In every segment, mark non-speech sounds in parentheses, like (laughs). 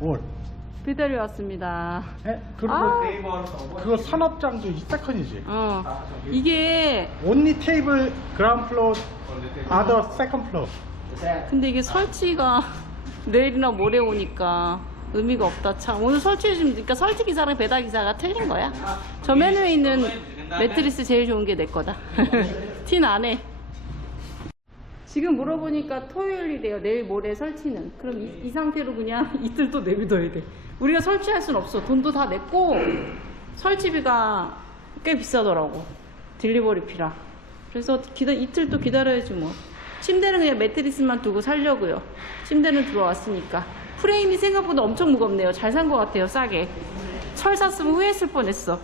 올. 배달이 왔습니다. 에? 그리고 아. 그거 산업장도 이 세컨이지. 어. 이게 Only table ground floor, other second floor. 근데 이게 설치가 내일이나 모레 오니까 의미가 없다 참 오늘 설치 해 주면 그러니까 설치 기사랑 배달 기사가 틀린 거야 저 메뉴에 있는 매트리스 제일 좋은 게 내 거다 (laughs) 티 나네 지금 물어보니까 토요일이래요. 내일 모레 설치는. 그럼 이, 이 상태로 그냥 (laughs) 이틀 또 내비둬야 돼. 우리가 설치할 순 없어. 돈도 다 냈고 설치비가 꽤 비싸더라고. 딜리버리 피랑 그래서 기다, 이틀 또 기다려야지 뭐. 침대는 그냥 매트리스만 두고 살려고요. 침대는 들어왔으니까. 프레임이 생각보다 엄청 무겁네요. 잘 산 것 같아요 싸게. 철 샀으면 후회했을 뻔했어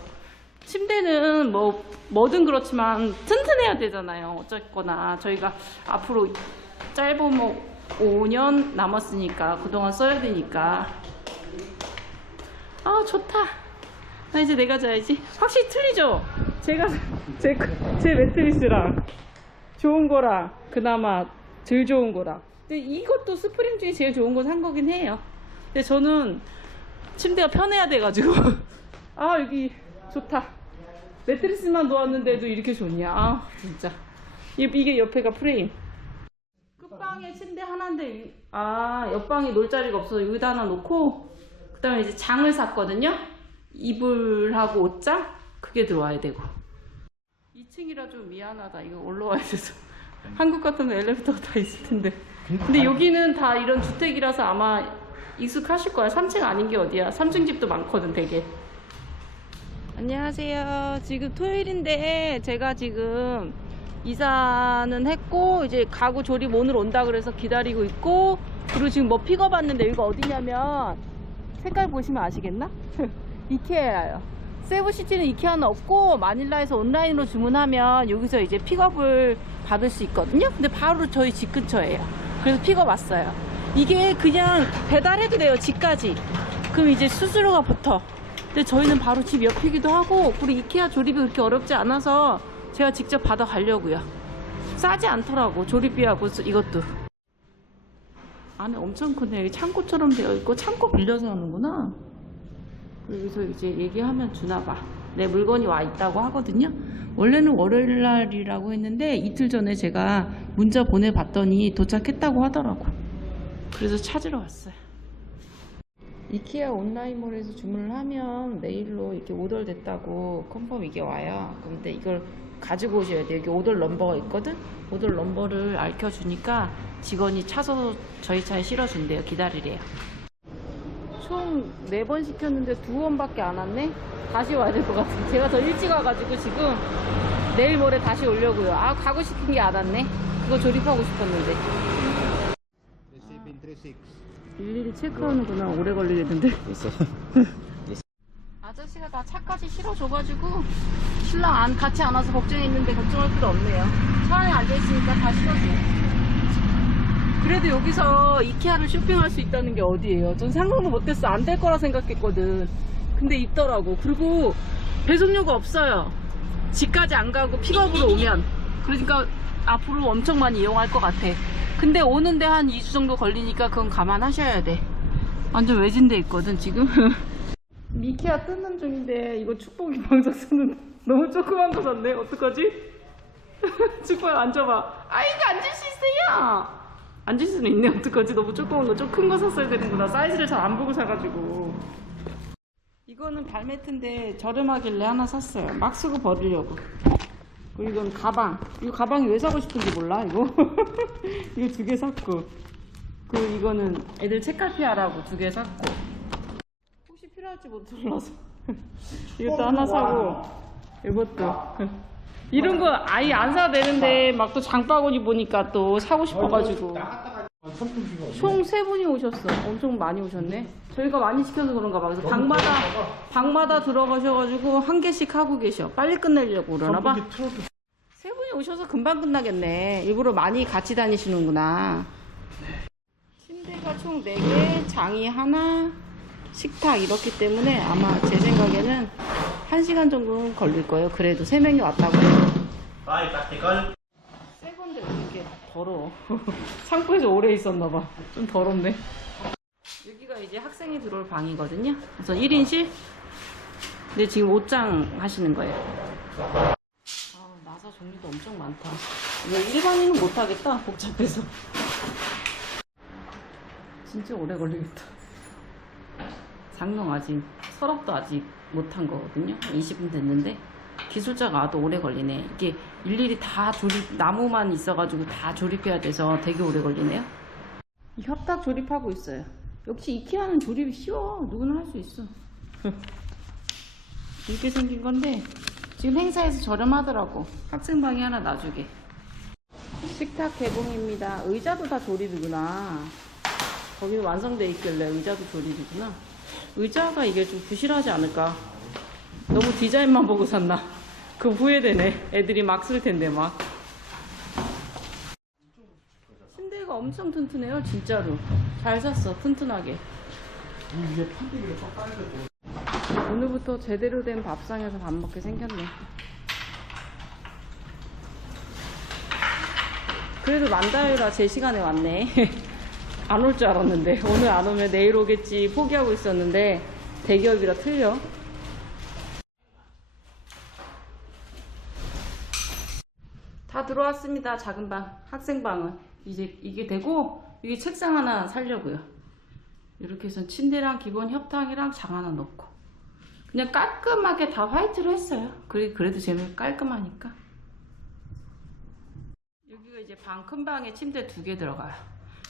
침대는 뭐 뭐든 그렇지만 튼튼해야 되잖아요. 어쨌거나 저희가 앞으로 짧고 뭐 5년 남았으니까 그동안 써야 되니까. 아 좋다. 나 이제 내가 자야지. 확실히 틀리죠? 제가 제, 제 매트리스랑 좋은 거랑 그나마 덜 좋은 거랑 근데 이것도 스프링 중에 제일 좋은 거산 거긴 해요. 근데 저는 침대가 편해야 돼가지고. (laughs) 아 여기 좋다. 매트리스만 놓았는데도 이렇게 좋냐? 아 진짜. 이- 이게 옆에가 프레임. 끝방에 침대 하나인데 이- 아 옆방에 놀 자리가 없어서 여기다 하나 놓고 그 다음에 이제 장을 샀거든요. 이불하고 옷장 그게 들어와야 되고. 2층이라 좀 미안하다. 이거 올라와야 돼서. 한국 같으면 엘리베이터가 다 있을 텐데. 근데 여기는 다 이런 주택이라서 아마 익숙하실 거야. 3층 아닌 게 어디야? 3층 집도 많거든 되게 안녕하세요 지금 토요일인데 제가 지금 이사는 했고 이제 가구 조립 오늘 온다 그래서 기다리고 있고 그리고 지금 뭐 픽업 왔는데 여기가 어디냐면 색깔 보시면 아시겠나? (laughs) 이케아예요. 세부시티는 이케아는 없고 마닐라에서 온라인으로 주문하면 여기서 이제 픽업을 받을 수 있거든요. 근데 바로 저희 집 근처예요. 그래서 픽업 왔어요. 이게 그냥 배달해도 돼요. 집까지. 그럼 이제 수수료가 붙어. 근데 저희는 바로 집 옆이기도 하고 그리고 이케아 조립이 그렇게 어렵지 않아서 제가 직접 받아가려고요. 싸지 않더라고 조립비하고 이것도. 안에 엄청 크네. 창고처럼 되어 있고 창고 빌려서 하는구나. 여기서 이제 얘기하면 주나 봐. 내 물건이 와 있다고 하거든요. 원래는 월요일 날이라고 했는데 이틀 전에 제가 문자 보내봤더니 도착했다고 하더라고. 그래서 찾으러 왔어요. 이케아 온라인몰에서 주문을 하면 메일로 이렇게 오더 됐다고 컨펌 이게 와요. 근데 이걸 가지고 오셔야 돼요. 여기 오더 넘버가 있거든? 오더 넘버를 알려주니까 직원이 차서 저희 차에 실어준대요. 기다리래요. 총네번 시켰는데 두 번밖에 안 왔네? 다시 와야 될 것 같아. 제가 더 일찍 와가지고 지금 내일 모레 다시 오려고요. 아, 가고 싶은 게 안 왔네? 그거 조립하고 싶었는데. Receiving 36. 일일이 체크하는구나. 오래 걸리겠는데. 있어. (laughs) 아저씨가 다 차까지 실어줘가지고 신랑 안 같이 안 와서 걱정했는데 걱정할 필요 없네요. 차 안에 앉아있으니까 다 실어줘. 그래도 여기서 이케아를 쇼핑할 수 있다는 게 어디예요? 전 상상도 못했어. 안 될 거라 생각했거든. 근데 있더라고. 그리고 배송료가 없어요. 집까지 안 가고 픽업으로 오면. 그러니까 앞으로 엄청 많이 이용할 것 같아. 근데 오는데 한 2주 정도 걸리니까 그건 감안하셔야 돼. 완전 외진데 있거든, 지금. (laughs) 미키야 뜯는 중인데 이거 축복이 방석 쓰는 너무 조그만 거 샀네. 어떡하지? 축복 앉아봐. 아 이거 앉을 수 있어요. 앉을 수는 있네. 어떡하지? 너무 조그만 거, 좀 큰 거 샀어야 되는구나. 사이즈를 잘 안 보고 사가지고. 이거는 발매트인데 저렴하길래 하나 샀어요. 막 쓰고 버리려고. 그리고 이건 가방. 이 가방이 왜 사고 싶은지 몰라 이거. (laughs) 이거 두 개 샀고. 그리고 이거는 애들 책갈피 하라고 두 개 샀고. 혹시 필요할지 못 몰라서. (laughs) 이것도 하나 사고. 이것도. 이런 거 아예 안 사도 되는데 막 또 장바구니 보니까 또 사고 싶어가지고. 선풍기가 총세 분이 오셨어. 엄청 많이 오셨네. 저희가 많이 시켜서 그런가 봐. 그래서 방마다 방마다 들어가셔가지고 한 개씩 하고 계셔. 빨리 끝내려고 그러나 봐 오셔서 금방 끝나겠네. 일부러 많이 같이 다니시는구나. 침대가 총 4개, 장이 하나, 식탁 이렇기 때문에 아마 제 생각에는 1시간 정도는 걸릴 거예요. 그래도 3명이 왔다고. Bye, practical. 새 건데 왜 이렇게 더러워. (laughs) 창고에서 오래 있었나 봐. 좀 더럽네. 여기가 이제 학생이 들어올 방이거든요. 그래서 1인실. 근데 지금 옷장 하시는 거예요. 종류도 엄청 많다. 이거 일반인은 못하겠다. 복잡해서. 진짜 오래 걸리겠다. 장롱 아직, 서랍도 아직 못한 거거든요. 20분 됐는데. 기술자가 와도 오래 걸리네. 이게 일일이 다 조립, 나무만 있어가지고 다 조립해야 돼서 되게 오래 걸리네요. 협탁 조립하고 있어요. 역시 이케아는 조립이 쉬워. 누구나 할 수 있어. (laughs) 이렇게 생긴 건데 지금 행사에서 저렴하더라고. 학생방이 하나 놔주게. 식탁 개봉입니다. 의자도 다 조립이구나. 거기는 완성돼 있길래 의자도 조립이구나. 의자가 이게 좀 부실하지 않을까. 너무 디자인만 보고 샀나. 그 후회되네. 애들이 막 쓸 텐데 막. 침대가 엄청 튼튼해요, 진짜로. 잘 샀어, 튼튼하게. 이게 쳐 깔고 오늘부터 제대로 된 밥상에서 밥 먹게 생겼네. 그래도 만다이가 제 시간에 왔네. (laughs) 안 올 줄 알았는데 오늘 안 오면 내일 오겠지 포기하고 있었는데 대기업이라 틀려. 다 들어왔습니다. 작은 방, 학생 방은 이제 이게 되고 이게 책상 하나 살려고요. 이렇게 해서 침대랑 기본 협탁이랑 장 하나 넣고 그냥 깔끔하게 다 화이트로 했어요. 그래, 그래도 재미 깔끔하니까. 여기가 이제 방, 큰 방에 침대 두 개 들어가요.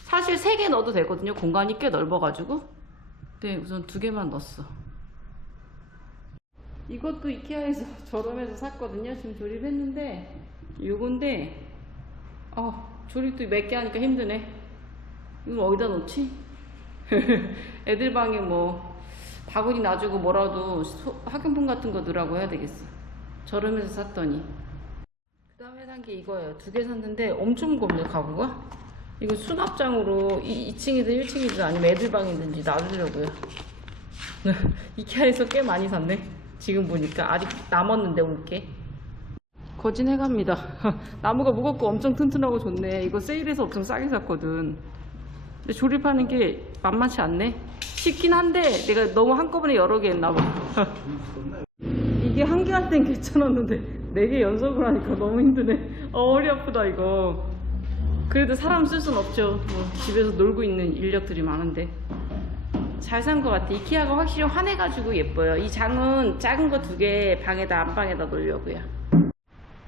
사실 세 개 넣어도 되거든요. 공간이 꽤 넓어가지고. 네, 우선 두 개만 넣었어. 이것도 이케아에서 (laughs) 저렴해서 샀거든요. 지금 조립했는데, 요건데, 어, 조립도 몇 개 하니까 힘드네. 이걸 어디다 놓지? (laughs) 애들 방에 뭐, 바구니 놔주고 뭐라도 소- 학용품 같은 거 넣으라고 해야 되겠어. 저렴해서 샀더니. 그 다음에 산 게 이거예요. 두 개 샀는데 엄청 무겁네, 가구가. 이거 수납장으로 이 2층이든 1층이든 아니면 애들 방이든지 놔두려고요. (laughs) 이케아에서 꽤 많이 샀네. 지금 보니까 아직 남았는데 올 게. 거진해갑니다. (laughs) 나무가 무겁고 엄청 튼튼하고 좋네. 이거 세일해서 엄청 싸게 샀거든. 근데 조립하는 게 만만치 않네. 쉽긴 한데 내가 너무 한꺼번에 여러 개 했나 봐. (laughs) 이게 한 개 할 땐 괜찮았는데 네 개 연속으로 하니까 너무 힘드네. 어, 허리 아프다 이거. 그래도 사람 쓸 순 없죠. 뭐 집에서 놀고 있는 인력들이 많은데. 잘 산 것 같아. 이케아가 확실히 환해가지고 예뻐요. 이 장은 작은 거 두 개 방에다 안방에다 놓으려고요.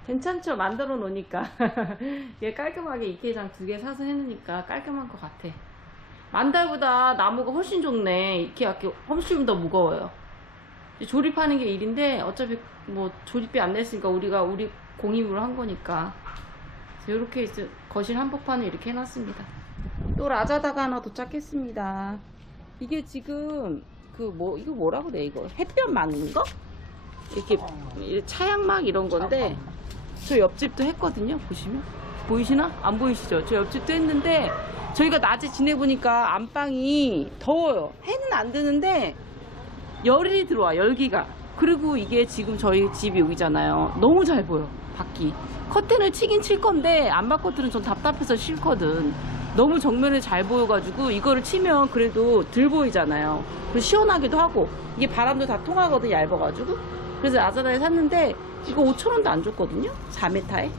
괜찮죠? 만들어 놓으니까. (laughs) 얘 깔끔하게 이케아 장두 개 사서 해놓으니까 깔끔한 것 같아. 만달보다 나무가 훨씬 좋네. 이케아 게 훨씬 더 무거워요. 조립하는 게 일인데 어차피 뭐 조립비 안 냈으니까 우리가 우리 공임으로 한 거니까. 이렇게 이제 거실 한복판을 이렇게 해놨습니다. 또 라자다가 하나 도착했습니다. 이게 지금 그 뭐 이거 뭐라고 그래 이거 햇볕 막는 거? 이렇게 차양막 이런 건데 저 옆집도 했거든요. 보시면 보이시나? 안 보이시죠? 저 옆집도 했는데 저희가 낮에 지내보니까 안방이 더워요. 해는 안 드는데 열이 들어와 열기가. 그리고 이게 지금 저희 집이 여기잖아요. 너무 잘 보여 밖이. 커튼을 치긴 칠 건데 안방 커튼은 좀 답답해서 싫거든. 너무 정면에 잘 보여가지고 이거를 치면 그래도 들 보이잖아요. 그리고 시원하기도 하고 이게 바람도 다 통하거든 얇아가지고. 그래서 아자다에 샀는데 이거 5천 원도 안 줬거든요. 4m에.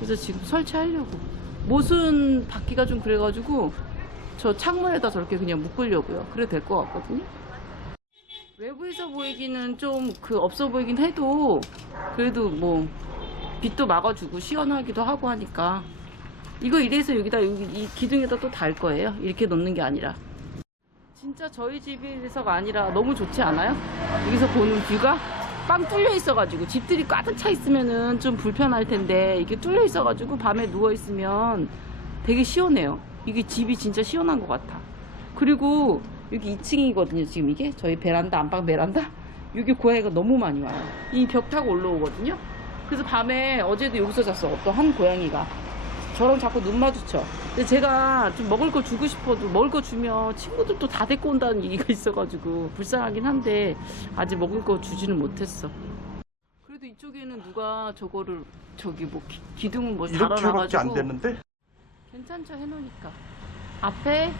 그래서 지금 설치하려고. 못은 받기가 좀 그래가지고 저 창문에다 저렇게 그냥 묶으려고요. 그래도 될것 같거든요. 외부에서 보이기는 좀 그 없어 보이긴 해도 그래도 뭐 빛도 막아주고 시원하기도 하고 하니까 이거 이래서 여기다 여기 이 기둥에다 또 달 거예요. 이렇게 놓는 게 아니라 진짜 저희 집에서가 아니라 너무 좋지 않아요? 여기서 보는 뷰가 빵 뚫려 있어가지고 집들이 가득 차 있으면은 좀 불편할 텐데 이게 뚫려 있어가지고 밤에 누워 있으면 되게 시원해요. 이게 집이 진짜 시원한 것 같아. 그리고 여기 2층이거든요. 지금 이게 저희 베란다 안방 베란다. 여기 고양이가 너무 많이 와요. 이 벽 타고 올라오거든요. 그래서 밤에 어제도 여기서 잤어. 어떤 한 고양이가. 저랑 자꾸 눈 마주쳐. 근데 제가 좀 먹을 거 주고 싶어도 먹을 거 주면 친구들도 다 데리고 온다는 얘기가 있어가지고 불쌍하긴 한데 아직 먹을 거 주지는 못했어. 그래도 이쪽에는 누가 저거를 저기 뭐 기, 기둥을 뭐 이렇게밖에 안 달아놔가지고 되는데? 괜찮죠 해놓으니까 앞에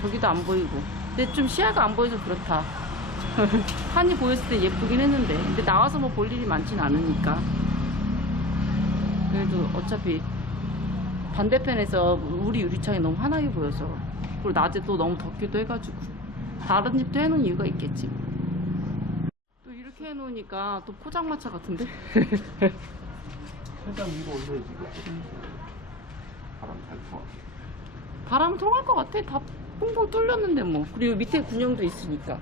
저기도 안 보이고. 근데 좀 시야가 안 보여서 그렇다. (laughs) 산이 보였을 때 예쁘긴 했는데. 근데 나와서 뭐 볼 일이 많진 않으니까. 그래도 어차피 반대편에서 우리 유리창이 너무 환하게 보여서. 그리고 낮에 또 너무 덥기도 해가지고. 다른 집도 해놓은 이유가 있겠지. 또 이렇게 해놓으니까 또 포장마차 같은데? 최대한 위로 올려야지. 바람 잘 통하. 바람 통할 것 같아. 다 뽕뽕 뚫렸는데 뭐. 그리고 밑에 군형도 있으니까.